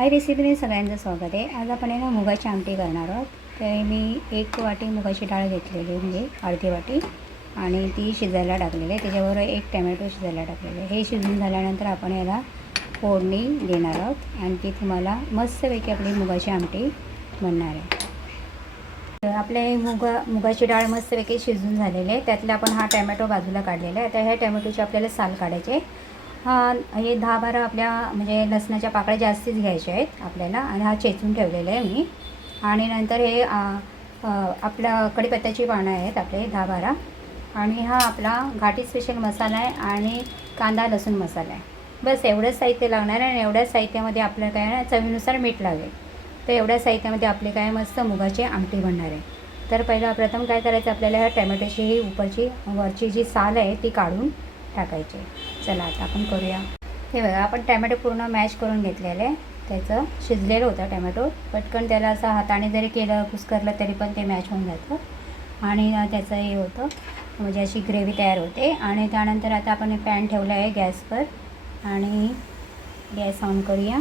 हाय रेसिपीने सगळ्यांचं स्वागत आहे. आज आपण आहे ना मुगाची आमटी करणार आहोत. तर मी एक वाटी मुगाची डाळ घेतलेली म्हणजे अर्धी वाटी. आणि ती शिजायला टाकलेली आहे. त्याच्याबरोबर एक टमॅटो शिजायला टाकलेले आहे. हे शिजून झाल्यानंतर आपण याला फोडणी देणार आहोत. आणखी तुम्हाला मस्तपैकी आपली मुगाची आमटी बनणार आहे. तर आपल्या हे मुगा मुगाची डाळ मस्तपैकी शिजून झालेली आहे. त्यातला आपण हा टॅमॅटो बाजूला काढलेला आहे. आता ह्या टॅमॅटोचे आपल्याला साल काढायचे हा हे दहा बारा आपल्या म्हणजे लसणाच्या पाकळ्या जास्तीच घ्यायच्या आहेत आपल्याला आणि हा चेचून ठेवलेला आहे मी. आणि नंतर हे आपल्या कढीपत्त्याची पानं आहेत आपले दहा बारा आणि हा आपला घाटी स्पेशल मसाला आहे आणि कांदा लसूण मसाला आहे. बस एवढंच साहित्य लागणार आहे आणि एवढ्याच साहित्यामध्ये आपल्याला काय ना चवीनुसार मीठ लागेल. तर एवढ्या साहित्यामध्ये आपले काय मस्त मुगाची आमटी बनणार आहे. तर पहिलं प्रथम काय करायचं आपल्याला ह्या टॅमॅटोची ही उपरची वरची जी साल आहे ती काढून टाकायची चला आता आपण करूया. हे बघा आपण टॅमॅटो पूर्ण मॅश करून घेतलेले. त्याचं शिजलेलं होतं टॅमॅटो. पटकन त्याला असं हाताने जरी केलं कुस्करलं तरी पण ते मॅच होऊन जातं. आणि त्याचं हे होतं. म्हणजे अशी ग्रेव्ही तयार होते. आणि त्यानंतर आता आपण पॅन ठेवलं आहे गॅसवर. आणि गॅस ऑन करूया.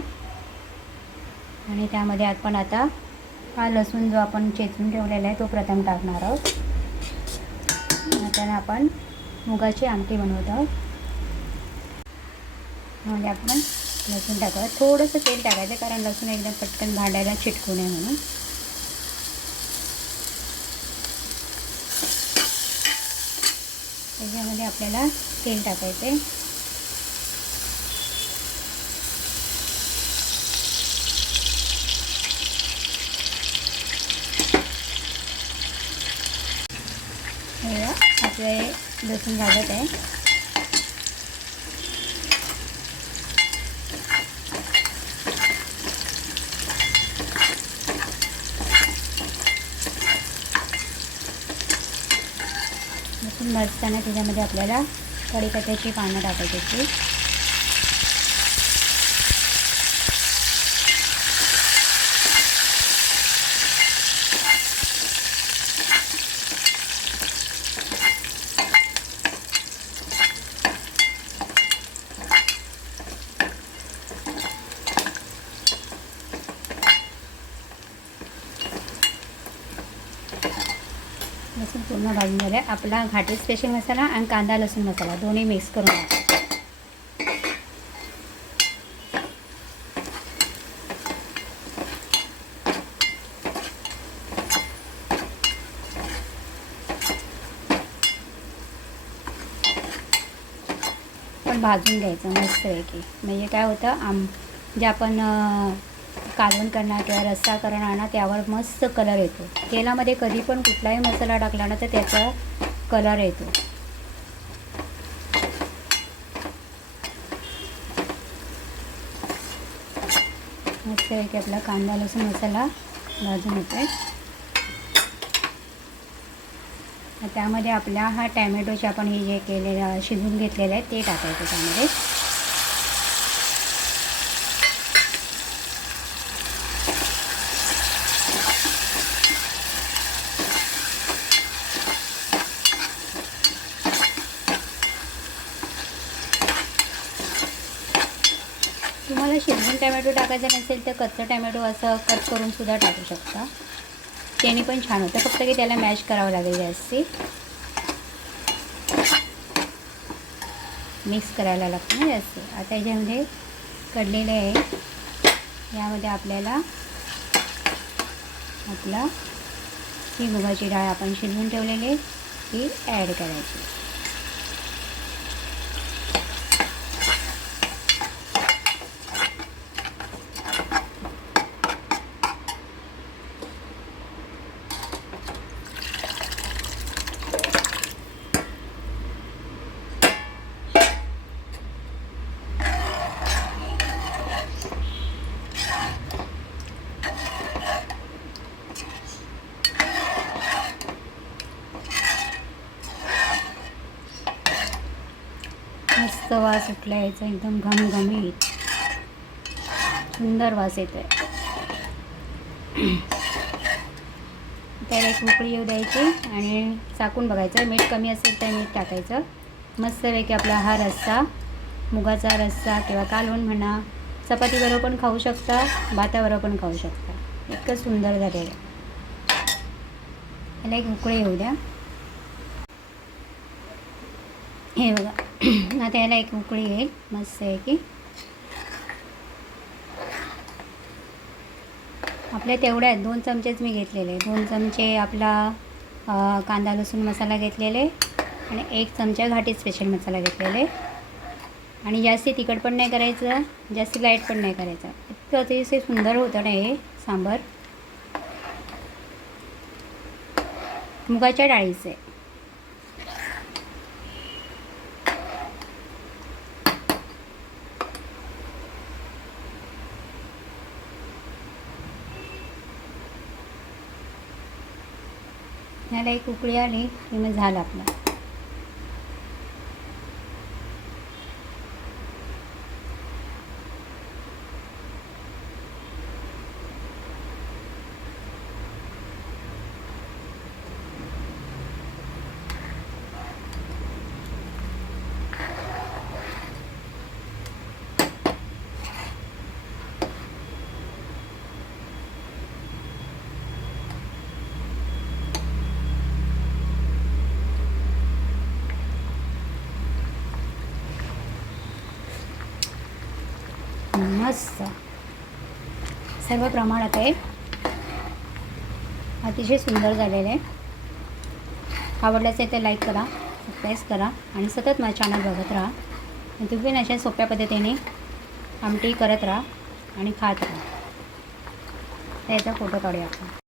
आणि त्यामध्ये आपण आता हा लसूण जो आपण चेचून ठेवलेला आहे तो प्रथम टाकणार आहोत. आता आपण मुगाची आमटी बनवत आहोत. म्हणजे आपण लसूण टाकूया थोडंसं तेल टाकायचं कारण लसूण एकदम पटकन भांडायला चिटकू नये म्हणून. त्याच्यामध्ये आपल्याला तेल टाकायचं आहे हे आपलं लसूण भाजत आहे लसूण भाजताना त्याच्यामध्ये आपल्याला कढीपत्त्याची पानं टाकायची लसूण पूर्ण भाजून झालं. आहे आपला घाटी स्पेशल मसाला आणि कांदा लसूण मसाला. दोन्ही मिक्स करून टाकायचे पण भाजून घ्यायचं. मस्तपैकी म्हणजे काय होतं आम जे आपण कालवण करणार किंवा रस्सा करणार ना त्यावर मस्त कलर येतो. तेलामध्ये कधी पण कुठलाही मसाला टाकला ना तर त्याचा कलर येतो. आहे की आपला कांदा लसूण मसाला भाजून होतो आहे त्यामध्ये आपला हा टॅमॅटोचे आपण हे जे केलेलं शिजून घेतलेलं आहे ते टाकायचं त्यामध्ये. तुम्हाला शिजवून टॅमॅटो टाकायचा नसेल तर कच्चं टॅमॅटो असं कट करून सुद्धा टाकू शकता. त्याने पण छान होतं. फक्त की त्याला मॅश करावं लागेल जास्ती. मिक्स करायला लागतं ना जास्ती. आता याच्यामध्ये कडलेले आहे. यामध्ये आपल्याला आपला ही मुगाची डाळ आपण शिजवून ठेवलेली ती ॲड करायची. मस्त वास सुटला याचा एकदम घमघमीत. सुंदर वास येतो आहे त्याला एक उकळी येऊ द्यायची आणि चाकून बघायचं. मीठ कमी असेल तर मीठ टाकायचं. मस्तपैकी आपला हा रस्सा मुगाचा रस्सा किंवा कालवण म्हणा चपातीबरोबर पण खाऊ शकता भाताबरोबर पण खाऊ शकता. इतकं सुंदर झालेलं. याला एक उकळी येऊ द्या. हे बघा. आता याला एक उकळी येईल. मस्त आहे की आपल्या तेवढ्या आहेत दोन चमचेच मी घेतलेले. दोन चमचे आपला कांदा लसूण मसाला घेतलेले आणि एक चमचा घाटी स्पेशल मसाला घेतलेले. आणि जास्ती तिखट पण नाही करायचं जास्ती लाइट पण नाही करायचं. इतकं अतिशय सुंदर होतं ना हे सांबार. मुगाच्या डाळीचे. ह्याला एक उकळी आली की मग झालं आपलं. मस्त सर्व प्रमाणात आहे अतिशय सुंदर झालेलं आहे. आवडल्याचं आहे ते लाईक करा सबस्क्राईब करा आणि सतत माझ्या चॅनल बघत राहा. आणि तुम्ही पण अशा सोप्या पद्धतीने आमटी करत राहा आणि खात राहा. त्याचा फोटो काढूया आपण.